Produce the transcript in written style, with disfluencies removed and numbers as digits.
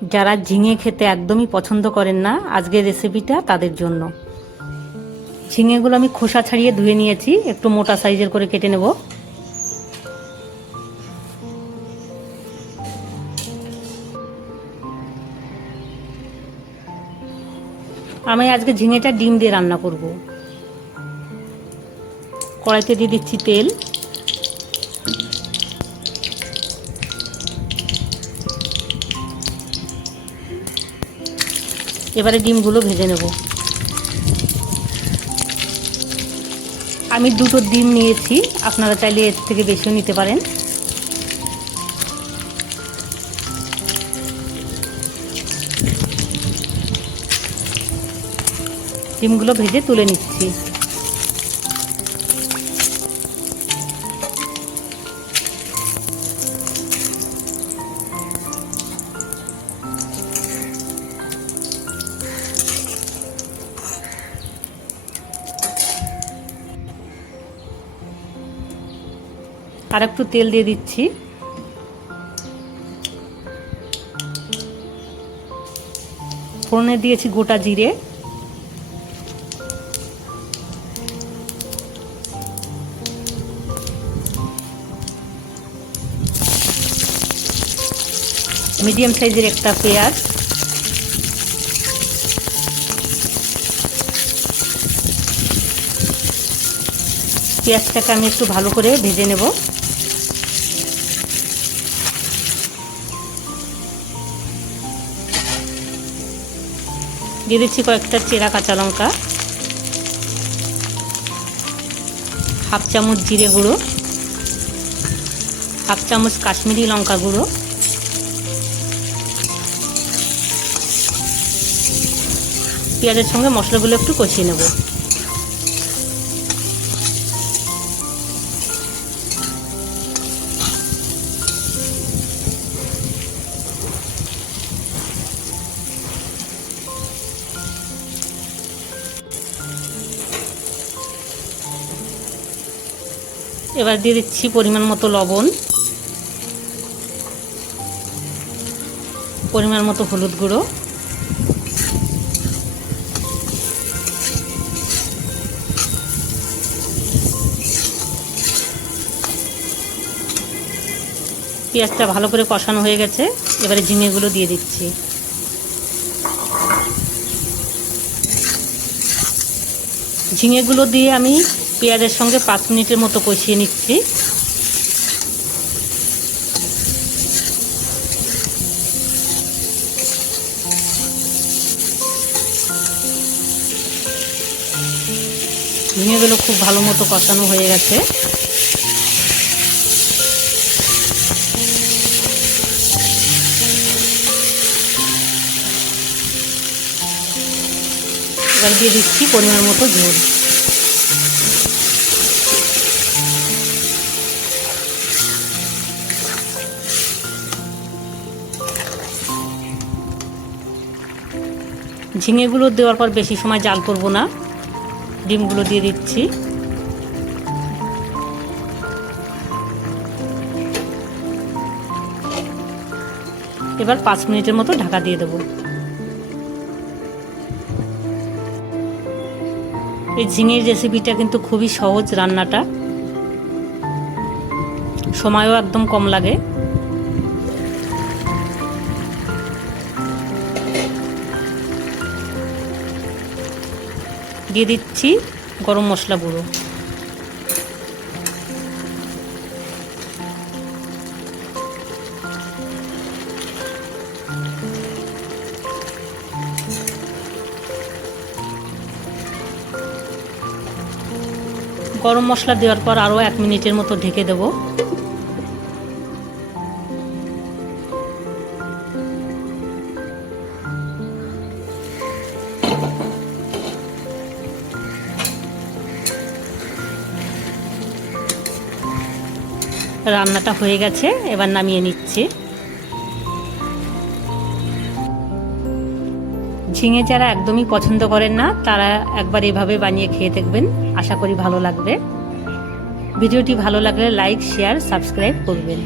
যারা ঝিঙে খেতে একদমই পছন্দ করেন না, আজকের রেসিপিটা তাদের জন্য। ঝিঙেগুলো আমি খোসা ছাড়িয়ে ধুয়ে নিয়েছি, একটু মোটা সাইজের করে কেটে নেব। আমি আজকে ঝিঙেটা ডিম দিয়ে রান্না করব। কড়াইতে দিয়ে দিচ্ছি তেল। এবারে ডিমগুলো ভেজে নেব। আমি দুটো ডিম নিয়েছি, আপনারা চাইলে এর থেকে বেশিও নিতে পারেন। ডিমগুলো ভেজে তুলে নিচ্ছি। আর একটু তেল দিয়ে দিচ্ছি। ফোড়নে দিয়েছি গোটা জিরে, মিডিয়াম সাইজের একটা পেঁয়াজ, পেঁয়াজটাকে আমি একটু ভালো করে ভেজে নেব। দিয়ে দিচ্ছি কয়েকটা চেরা কাঁচা লঙ্কা, হাফ চামচ জিরে গুঁড়ো, হাফ চামচ কাশ্মীরি লঙ্কা গুঁড়ো, পেঁয়াজের সঙ্গে মশলাগুলো একটু কষিয়ে নেব। এবার দিয়ে দিচ্ছি পরিমাণ মতো লবণ, পরিমাণ মতো হলুদ গুঁড়ো, পেঁয়াজটা ভালো করে কষানো হয়ে গেছে। এবারে ঝিঙেগুলো দিয়ে দিচ্ছি। ঝিঙেগুলো দিয়ে আমি পেঁয়াজের সঙ্গে 5 মিনিটের মতো কষিয়ে নিচ্ছি। ঝিঙেগুলো খুব ভালো মতো কষানো হয়ে গেছে। এবার দিয়ে দিচ্ছি পরিমাণ মতো ঝোল। ঝিঙেগুলো দেওয়ার পর বেশি সময় জাল করব না, ডিমগুলো দিয়ে দিচ্ছি। এবার 5 মিনিটের মতো ঢাকা দিয়ে দেব। এই ঝিঙের রেসিপিটা কিন্তু খুবই সহজ, রান্নাটা সময়ও একদম কম লাগে। দিয়ে দিচ্ছি গরম মশলা গুঁড়ো, গরম মশলা দেওয়ার পর আরও 1 মিনিটের মতো ঢেকে দেব। রান্নাটা হয়ে গেছে, এবার নামিয়ে নিচ্ছি। ঝিঙে যারা একদমই পছন্দ করেন না, তারা একবার এভাবে বানিয়ে খেয়ে দেখবেন, আশা করি ভালো লাগবে। ভিডিওটি ভালো লাগলে লাইক, শেয়ার, সাবস্ক্রাইব করবেন।